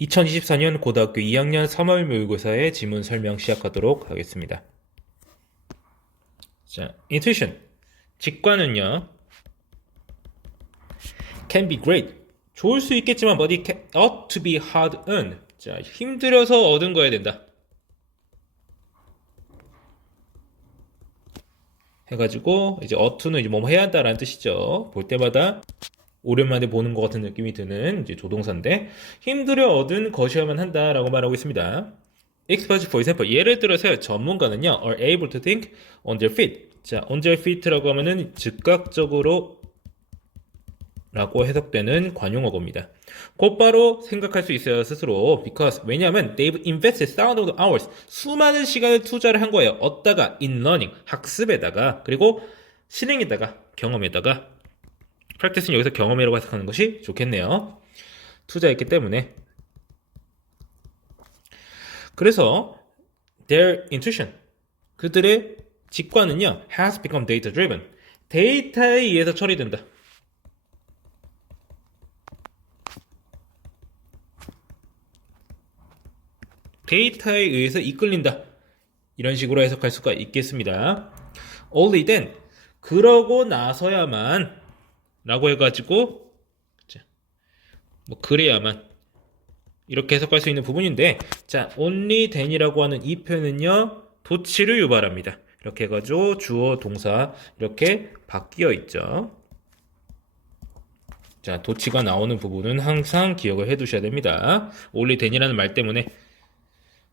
2024년 고등학교 2학년 3월 모의고사의 지문 설명 시작하도록 하겠습니다. 자, intuition. 직관은요, can be great. 좋을 수 있겠지만, but it ought to be hard-earned. 자, 힘들어서 얻은 거야 된다. 해가지고, 이제 ought to는 이제 뭐뭐 해야 한다라는 뜻이죠. 볼 때마다 오랜만에 보는 것 같은 느낌이 드는 이제 조동사인데, 힘들어 얻은 것이어야만 한다라고 말하고 있습니다. Experts, for example, 예를 들어서 전문가는요, are able to think on their feet. 자, on their feet라고 하면은 즉각적으로 라고 해석되는 관용어고입니다. 곧바로 생각할 수 있어요, 스스로. Because, 왜냐하면 they've invested thousands of hours. 수많은 시간을 투자를 한 거예요. 얻다가, in learning, 학습에다가, 그리고 실행에다가, 경험에다가. practice는 여기서 경험이라고 해석하는 것이 좋겠네요. 투자했기 때문에. 그래서 their intuition, 그들의 직관은요, has become data driven. 데이터에 의해서 처리된다. 데이터에 의해서 이끌린다. 이런 식으로 해석할 수가 있겠습니다. Only then, 그러고 나서야만 라고 해가지고 뭐 그래야만 이렇게 해석할 수 있는 부분인데, 자, only then이라고 하는 이 표현은요, 도치를 유발합니다. 이렇게 해가지고 주어, 동사 이렇게 바뀌어 있죠. 자, 도치가 나오는 부분은 항상 기억을 해두셔야 됩니다. only then이라는 말 때문에.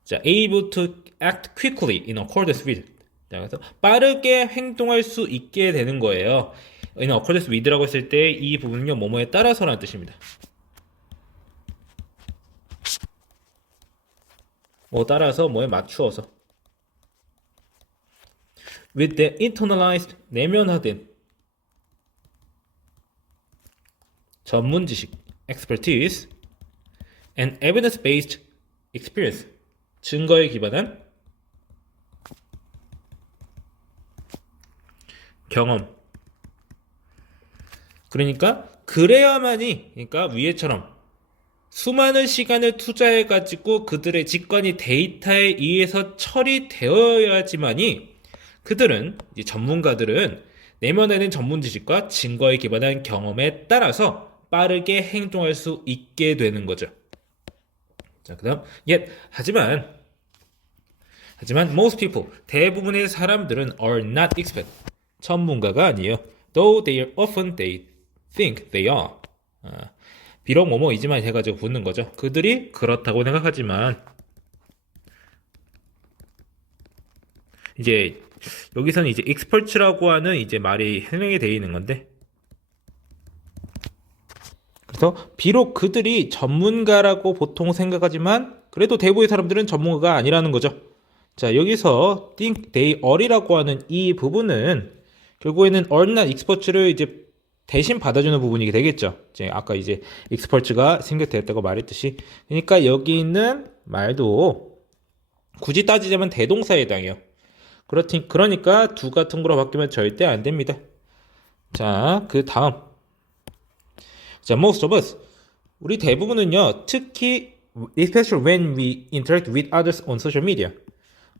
자, able to act quickly in accordance with. 자, 그래서 빠르게 행동할 수 있게 되는 거예요. in accordance with라고 했을 때 이 부분은요, 뭐뭐에 따라서라는 뜻입니다. 뭐 따라서 뭐에 맞추어서. with the internalized, 내면화된 전문 지식, expertise, and evidence-based experience, 증거에 기반한 경험. 그러니까 그래야만이, 그러니까 위에처럼 수많은 시간을 투자해가지고 그들의 직관이 데이터에 의해서 처리되어야지만이 그들은, 이제 전문가들은 내면에는 전문 지식과 증거에 기반한 경험에 따라서 빠르게 행동할 수 있게 되는 거죠. 자, 그 다음, 하지만 most people, 대부분의 사람들은 are not expert, 전문가가 아니에요. Though they think they are. 비록 뭐뭐이지만 해가지고 붙는 거죠. 그들이 그렇다고 생각하지만, 이제 여기서는 이제 expert라고 하는 이제 말이 해명이 되어 있는 건데, 그래서 비록 그들이 전문가라고 보통 생각하지만 그래도 대부분의 사람들은 전문가가 아니라는 거죠. 자, 여기서 think they are이라고 하는 이 부분은 결국에는 are not expert를 이제 대신 받아주는 부분이 되겠죠. 이제 아까 이제 expert가 생략되었다고 말했듯이, 그러니까 여기 있는 말도 굳이 따지자면 대동사에 해당해요. 그러니까 do 같은 거로 바뀌면 절대 안 됩니다. 자, 그 다음. 자, most of us, 우리 대부분은요, 특히 especially when we interact with others on social media,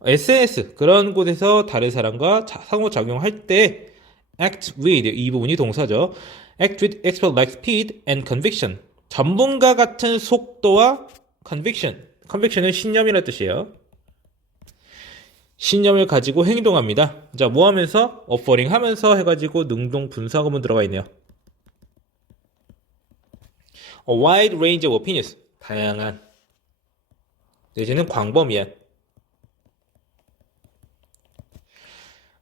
SNS 그런 곳에서 다른 사람과 상호작용할 때 act with, 이 부분이 동사죠. act with expert like speed and conviction, 전문가 같은 속도와 conviction은 신념이라는 뜻이에요. 신념을 가지고 행동합니다. 자, 뭐 하면서? offering 하면서 해가지고 능동 분사구문 들어가 있네요. A wide range of opinions, 다양한, 내지는 광범위한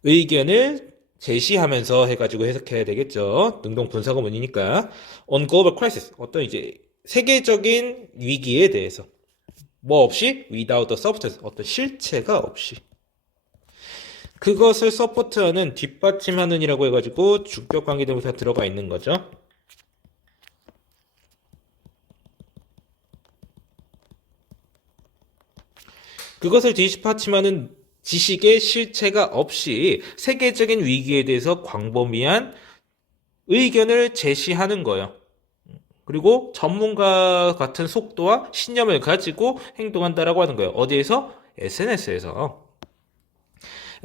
의견을 제시하면서 해가지고 해석해야 되겠죠. 능동 분사구문이니까. On global crisis, 어떤 이제 세계적인 위기에 대해서. 뭐 없이? without the substance, 어떤 실체가 없이. 그것을 서포트하는, 뒷받침하는 이라고 해가지고 주격 관계대명사 들어가 있는 거죠. 그것을 뒷받침하는 지식의 실체가 없이 세계적인 위기에 대해서 광범위한 의견을 제시하는 거예요. 그리고 전문가 같은 속도와 신념을 가지고 행동한다라고 하는 거예요. 어디에서? SNS에서.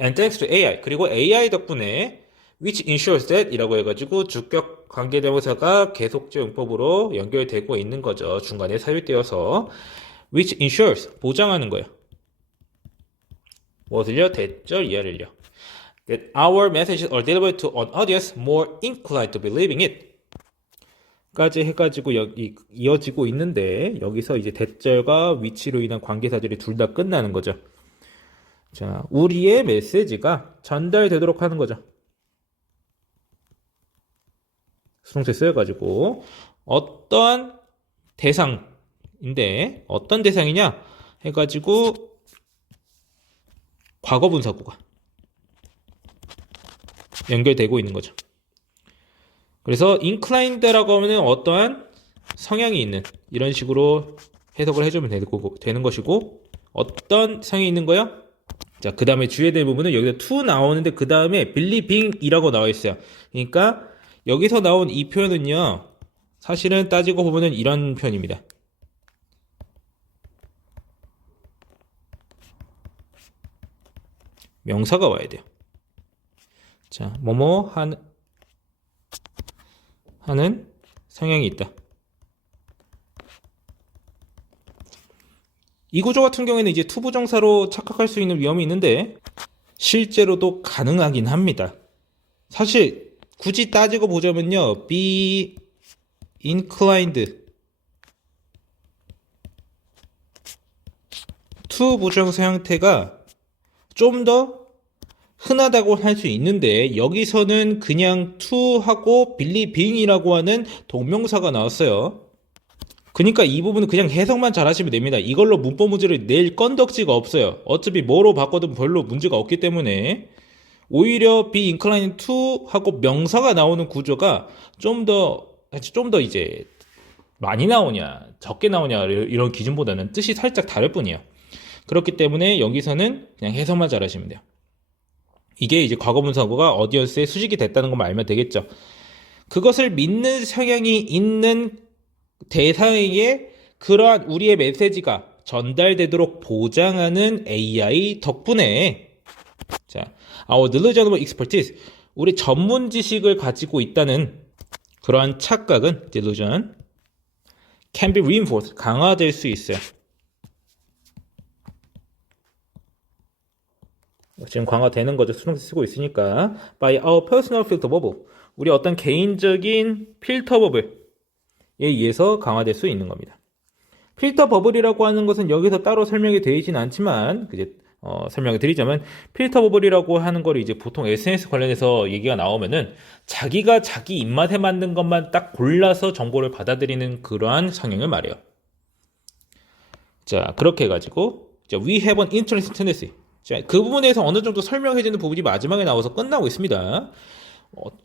And thanks to AI. 그리고 AI 덕분에 which ensures that 이라고 해가지고 주격 관계대명사가 계속적 용법으로 연결되고 있는 거죠. 중간에 삽입되어서 which ensures 보장하는 거예요. 무엇을요? 대절 이하를요. That our messages are delivered to an audience more inclined to believing it. 까지 해가지고 여기 이어지고 있는데 여기서 이제 대절과 위치로 인한 관계사들이 둘 다 끝나는 거죠. 자, 우리의 메시지가 전달되도록 하는 거죠. 수동태 쓰여가지고 어떠한 대상인데 어떤 대상이냐 해가지고 과거분사구가 연결되고 있는 거죠. 그래서 inclined라고 하면 어떠한 성향이 있는 이런 식으로 해석을 해주면 되는 것이고 어떤 성향이 있는 거요? 자, 그 다음에 주의해야 될 부분은 여기서 to 나오는데 그 다음에 believing이라고 나와 있어요. 그러니까 여기서 나온 이 표현은요, 사실은 따지고 보면은 이런 표현입니다. 명사가 와야 돼요. 자, 뭐뭐 하는 성향이 있다. 이 구조 같은 경우에는 이제 투부정사로 착각할 수 있는 위험이 있는데 실제로도 가능하긴 합니다. 사실 굳이 따지고 보자면요, be inclined 투부정사 형태가 좀 더 흔하다고 할 수 있는데 여기서는 그냥 to하고 believing이라고 하는 동명사가 나왔어요. 그러니까 이 부분은 그냥 해석만 잘 하시면 됩니다. 이걸로 문법 문제를 낼 건덕지가 없어요. 어차피 뭐로 바꿔도 별로 문제가 없기 때문에 오히려 be inclined to 하고 명사가 나오는 구조가 좀 더 이제 많이 나오냐 적게 나오냐 이런 기준보다는 뜻이 살짝 다를 뿐이에요. 그렇기 때문에 여기서는 그냥 해석만 잘 하시면 돼요. 이게 이제 과거분사구가 어디언스의 수식이 됐다는 것만 알면 되겠죠. 그것을 믿는 성향이 있는 대상에게 그러한 우리의 메시지가 전달되도록 보장하는 AI 덕분에 자, our delusional expertise 우리 전문 지식을 가지고 있다는 그러한 착각은 delusion can be reinforced 강화될 수 있어요. 지금 강화되는 거죠. 수동태 쓰고 있으니까 by our personal filter bubble 우리 어떤 개인적인 필터 버블에 의해서 강화될 수 있는 겁니다. 필터 버블이라고 하는 것은 여기서 따로 설명이 되어 있진 않지만 이제 설명을 드리자면 필터 버블이라고 하는 걸 이제 보통 SNS 관련해서 얘기가 나오면은 자기가 자기 입맛에 맞는 것만 딱 골라서 정보를 받아들이는 그러한 성향을 말해요. 자, 그렇게 해가지고 we have an interesting tendency 자, 그 부분에서 어느 정도 설명해주는 부분이 마지막에 나와서 끝나고 있습니다.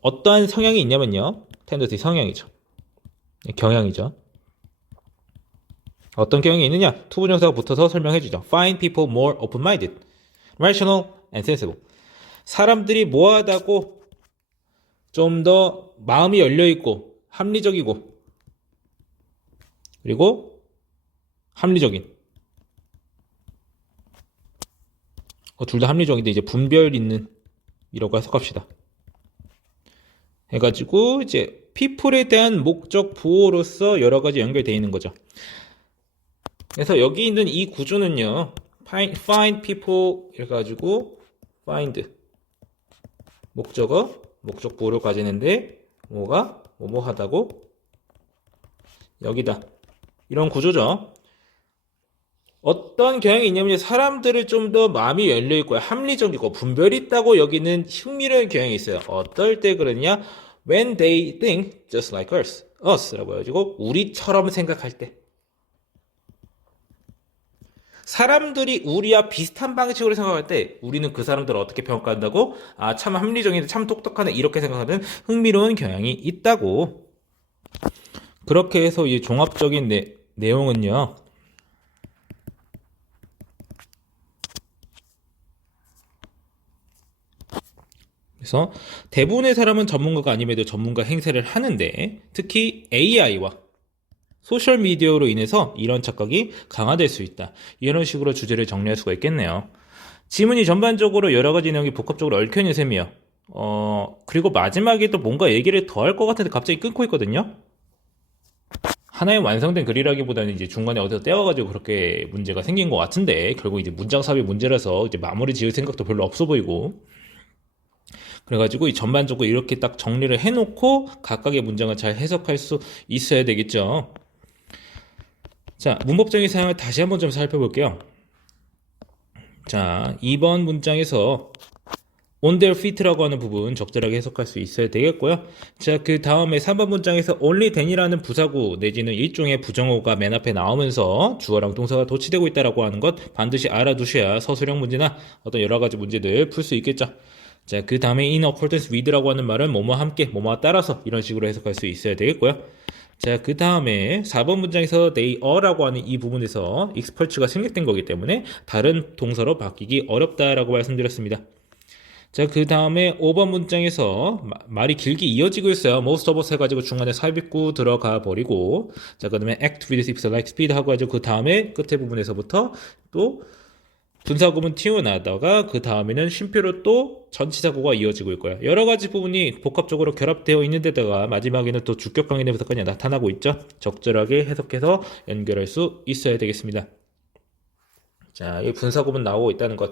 어떠한 성향이 있냐면요. 텐dency 성향이죠. 경향이죠. 어떤 경향이 있느냐? 투부정사가 붙어서 설명해주죠. Find people more open-minded, rational, and sensible. 사람들이 뭐하다고 좀 더 마음이 열려있고 합리적이고 그리고 합리적인 둘 다 합리적인데 이제 분별 있는 이라고 해석합시다. 해가지고 이제 people에 대한 목적 부호로서 여러 가지 연결되어 있는 거죠. 그래서 여기 있는 이 구조는요, find people 이래가지고 find 목적어 목적 부호를 가지는데 뭐가 뭐뭐하다고 여기다 이런 구조죠. 어떤 경향이 있냐면 사람들을 좀 더 마음이 열려있고 합리적이고 분별이 있다고 여기는 흥미로운 경향이 있어요. 어떨 때 그러냐? When they think just like us라고 해가지고 우리처럼 생각할 때 사람들이 우리와 비슷한 방식으로 생각할 때 우리는 그 사람들을 어떻게 평가한다고? 아, 참 합리적인데 참 똑똑하네 이렇게 생각하는 흥미로운 경향이 있다고. 그렇게 해서 이 종합적인 내용은요. 그래서 대부분의 사람은 전문가가 아님에도 전문가 행세를 하는데 특히 AI와 소셜미디어로 인해서 이런 착각이 강화될 수 있다. 이런 식으로 주제를 정리할 수가 있겠네요. 지문이 전반적으로 여러 가지 내용이 복합적으로 얽혀있는 셈이에요. 그리고 마지막에 또 뭔가 얘기를 더 할 것 같은데 갑자기 끊고 있거든요. 하나의 완성된 글이라기보다는 이제 중간에 어디서 떼와가지고 그렇게 문제가 생긴 것 같은데, 결국 이제 문장 삽입 문제라서 이제 마무리 지을 생각도 별로 없어 보이고, 그래가지고 이 전반적으로 이렇게 딱 정리를 해놓고 각각의 문장을 잘 해석할 수 있어야 되겠죠. 자, 문법적인 사용을 다시 한번 좀 살펴볼게요. 자, 2번 문장에서 on their feet라고 하는 부분 적절하게 해석할 수 있어야 되겠고요. 자, 그 다음에 3번 문장에서 only then이라는 부사구 내지는 일종의 부정어가 맨 앞에 나오면서 주어랑 동사가 도치되고 있다라고 하는 것 반드시 알아두셔야 서술형 문제나 어떤 여러 가지 문제들 풀 수 있겠죠. 자, 그 다음에 in accordance with라고 하는 말은 뭐뭐와 함께, 뭐뭐와 따라서 이런 식으로 해석할 수 있어야 되겠고요. 자, 그 다음에 4번 문장에서 they are라고 하는 이 부분에서 expert가 생략된 거기 때문에 다른 동사로 바뀌기 어렵다라고 말씀드렸습니다. 자, 그 다음에 5번 문장에서 말이 길게 이어지고 있어요. most of us 해가지고 중간에 삽입구 들어가 버리고, 자, 그 다음에 act with speed, like speed 하고 가지고 그 다음에 끝에 부분에서부터 또 분사구문 튀어나다가 그 다음에는 쉼표로 또 전치사구가 이어지고 있고요. 여러 가지 부분이 복합적으로 결합되어 있는 데다가 마지막에는 또 주격 강인의 부사까지 나타나고 있죠. 적절하게 해석해서 연결할 수 있어야 되겠습니다. 자, 이 분사구문 나오고 있다는 것,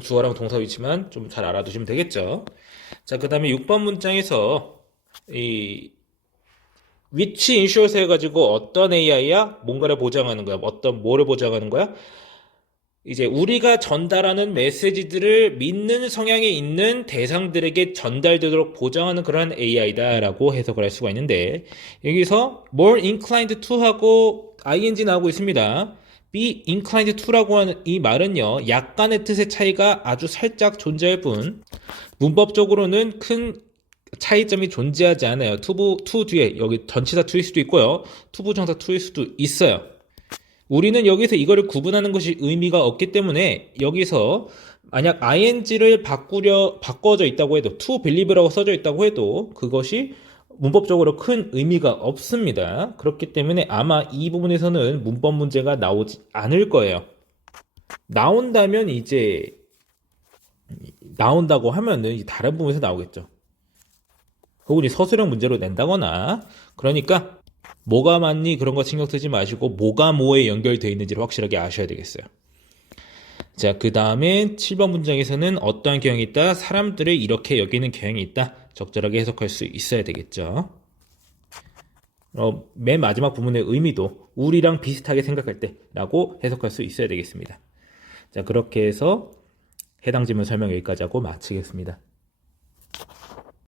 주어랑 동사 위치만 좀 잘 알아두시면 되겠죠. 자, 그 다음에 6번 문장에서 이 위치 인슈어스 해가지고 어떤 AI야? 뭔가를 보장하는 거야. 뭐를 보장하는 거야? 이제 우리가 전달하는 메시지들을 믿는 성향이 있는 대상들에게 전달되도록 보장하는 그런 AI다라고 해석을 할 수가 있는데, 여기서 more inclined to 하고 ing 나오고 있습니다. be inclined to라고 하는 이 말은요, 약간의 뜻의 차이가 아주 살짝 존재할 뿐 문법적으로는 큰 차이점이 존재하지 않아요. to 뒤에 여기 전치사 to일 수도 있고요, 투부정사 to일 수도 있어요. 우리는 여기서 이거를 구분하는 것이 의미가 없기 때문에 여기서 만약 ing를 바꿔져 있다고 해도 to believe라고 써져 있다고 해도 그것이 문법적으로 큰 의미가 없습니다. 그렇기 때문에 아마 이 부분에서는 문법 문제가 나오지 않을 거예요. 나온다면 이제 나온다고 하면은 다른 부분에서 나오겠죠. 혹은 서술형 문제로 낸다거나. 그러니까 뭐가 맞니 그런 거 신경 쓰지 마시고 뭐가 뭐에 연결되어 있는지를 확실하게 아셔야 되겠어요. 자, 그 다음에 7번 문장에서는 어떠한 경향이 있다, 사람들을 이렇게 여기는 경향이 있다, 적절하게 해석할 수 있어야 되겠죠. 맨 마지막 부분의 의미도 우리랑 비슷하게 생각할 때 라고 해석할 수 있어야 되겠습니다. 자, 그렇게 해서 해당 지문 설명 여기까지 하고 마치겠습니다.